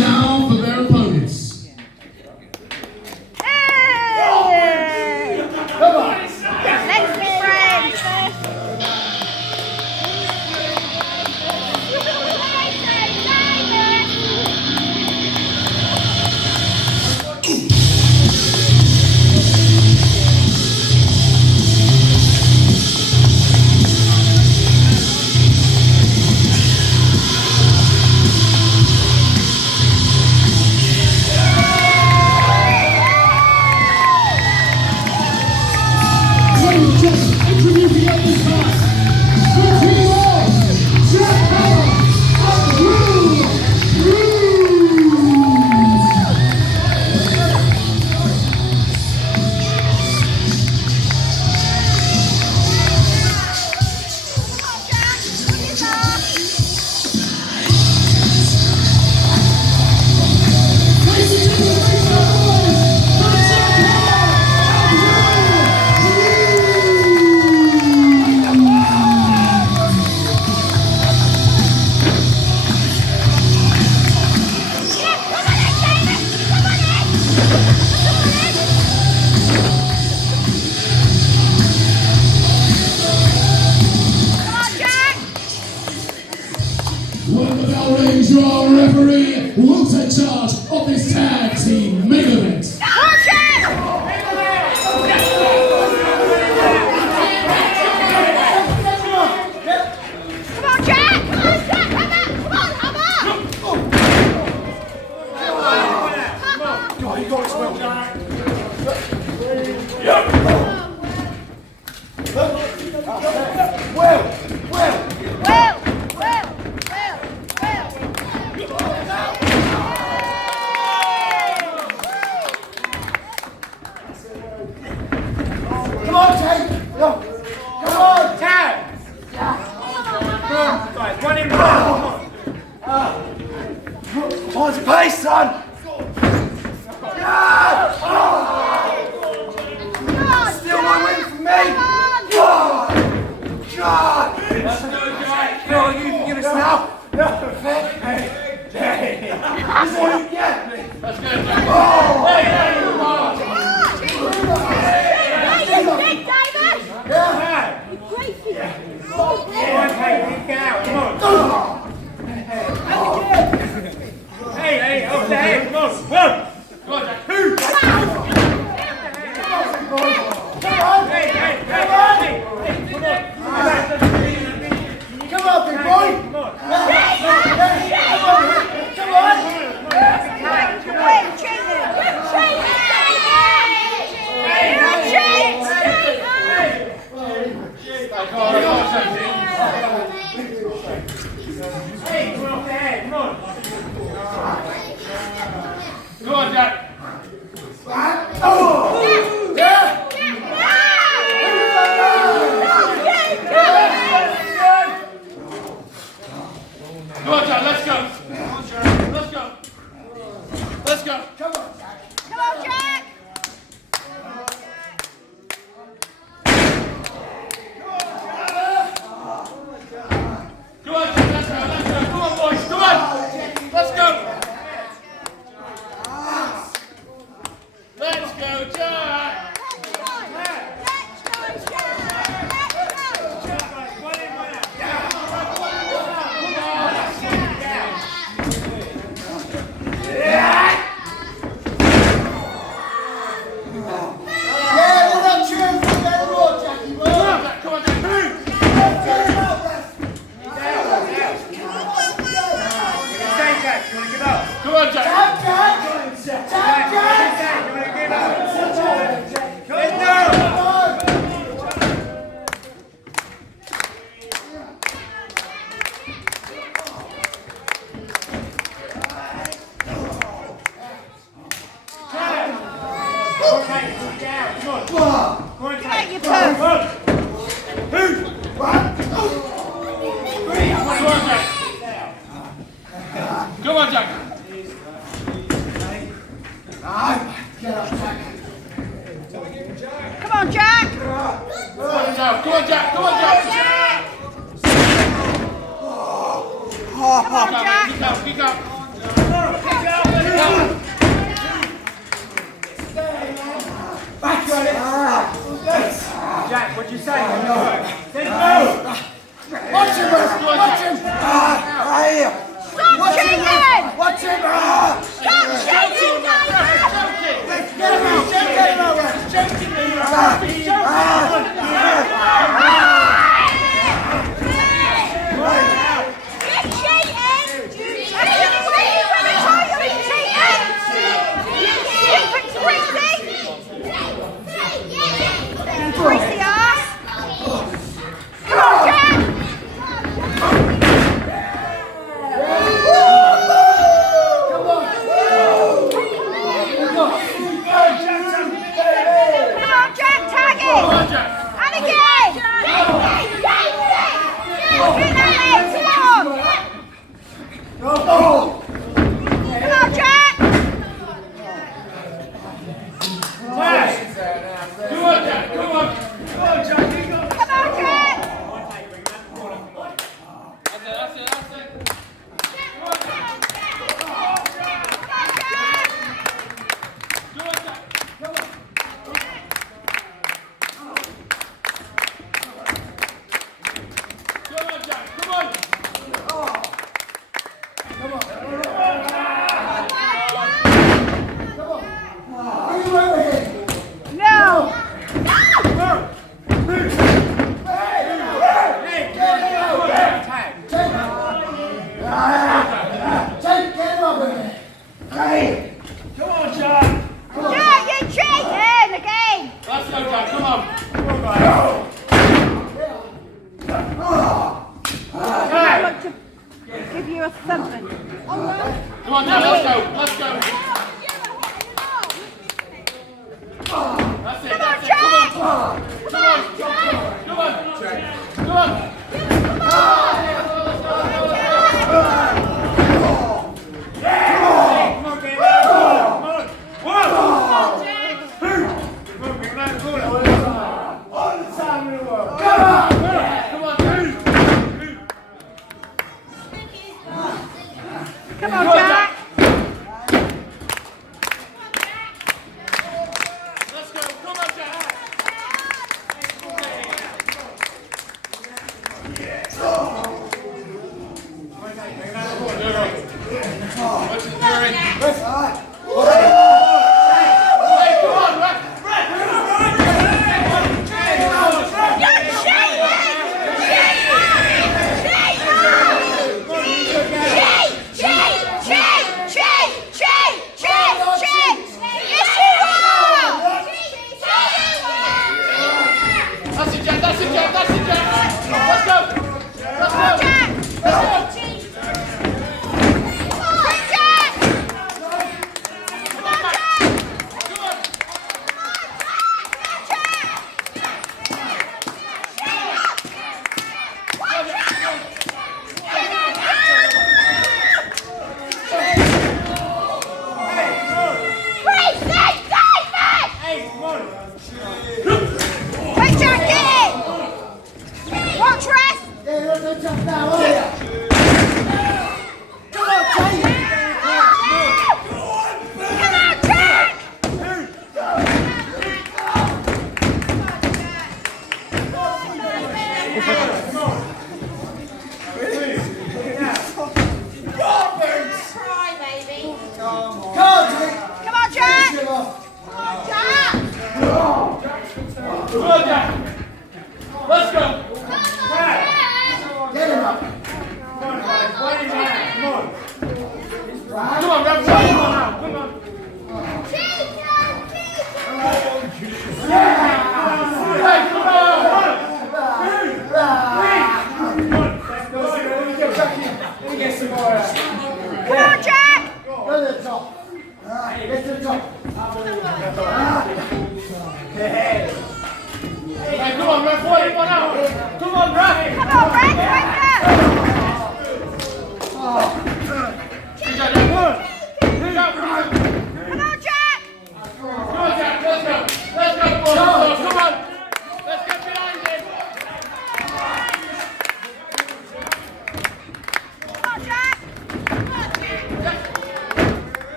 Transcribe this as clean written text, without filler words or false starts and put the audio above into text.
now for their opponents. Hey! Come on. Let's be friends. Introducing up this match, the team of Jack Hammer and Drew Hughes. Ladies and gentlemen, make some noise for Jack Hammer and Drew Hughes. When the bell rings, your referee will take charge of this tag team main event. Come on, Jake. Come on, Tag. Guys, run in, come on. Hold your pace, son. Still one win for me. God. Come on, you can give us now. Hey. This is what you get. Let's go, Jack. Hey, over the head, come on. Come on, Jack. Come on, big boy. Come on. Hey, come on, come on. Come on, Jack. Come on, Jack, let's go. Let's go. Let's go. Come on, Jack. Come on, Jack! Come on, Jack, let's go. Come on, boys, come on. Let's go. Let's go, Jack. Come on, Jack. Come on, Jack. Come on, Jack! Come on, Jack. Come on, Jack. Come on, Jack. Come on, Jack! Kick out. Come on, Jack! Jay. Come on, Jack. Jack, you're cheating again. Let's go, Jack. Come on. I want to give you a something. Come on, Jack. Let's go. Let's go. That's it. Come on, That's it. Jack. Come on. Come on. Come on. Come on. All the time in the world. Come on, Come on, Jack. let's go. Come on, Jack. What's it doing? Hey, come on, ref. You're cheating. Cheat. Yes, you are. That's it, Jack. That's it, Jack. That's it, Jack. Let's go. Let's go. Jack. Let's go. Quick, Jack. Come on, Jack. Quick, Jack, get it! Watch, ref! Come on, Jack! Your boots. Try, baby. Come